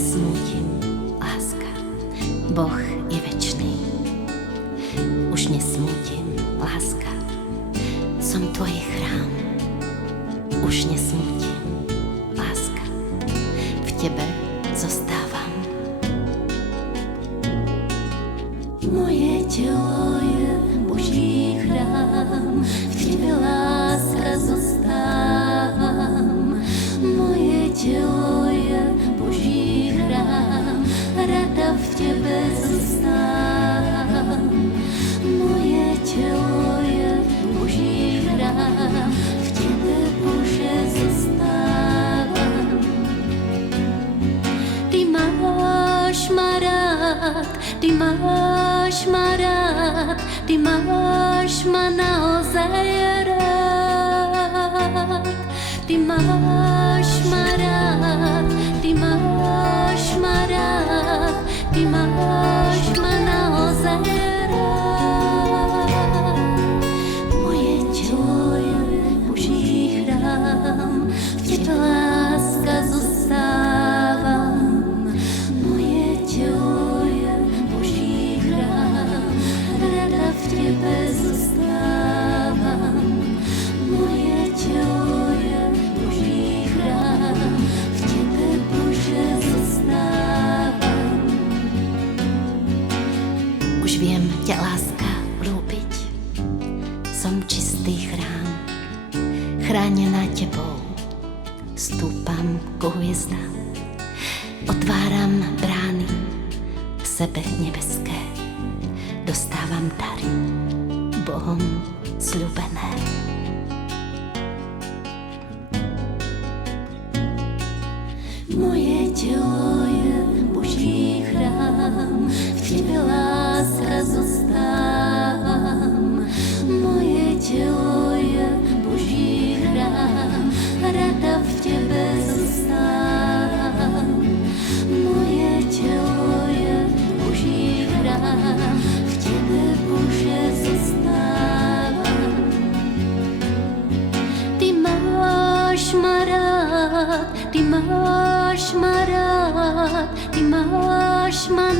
nesmútim, láska, Boh je večný. Už nesmútim, láska, som tvoj chrám. Už nesmútim, láska, v tebe zostávam. Moje telo je Boží chrám, v tebe láska zostávam. Moje telo je Boží chrám, rada v tebe zostávam. Moje telo je Boží chrám, v tebe, Bože, zostávam. Ty máš ma rád, ty máš ma rád, ty máš ma naozaj rád. Ty máš ma rád, ty máš ma rád, ty máš ma naozaj rád. Moje telo je Boží chrám, v tebe láska zostávam. Moje telo je Boží chrám, rada v tebe zostávam. Moje telo je Boží chrám, v tebe, Bože, zostávam. Už viem ťa, láska, ľúbiť, som čistý chrám, chránená tebou, stúpam ku hviezdám, otváram brány v sebe nebeské, dostávam dary Bohom sľúbené. Moje telo je Boží chrám, v tebe láska zostávam. Moje telo je Boží chrám, rada v tebe zostávam. Moje telo je Boží chrám, v tebe, Bože, zostávam. Ty máš ma rád, ty máš ma rád, ty máš ma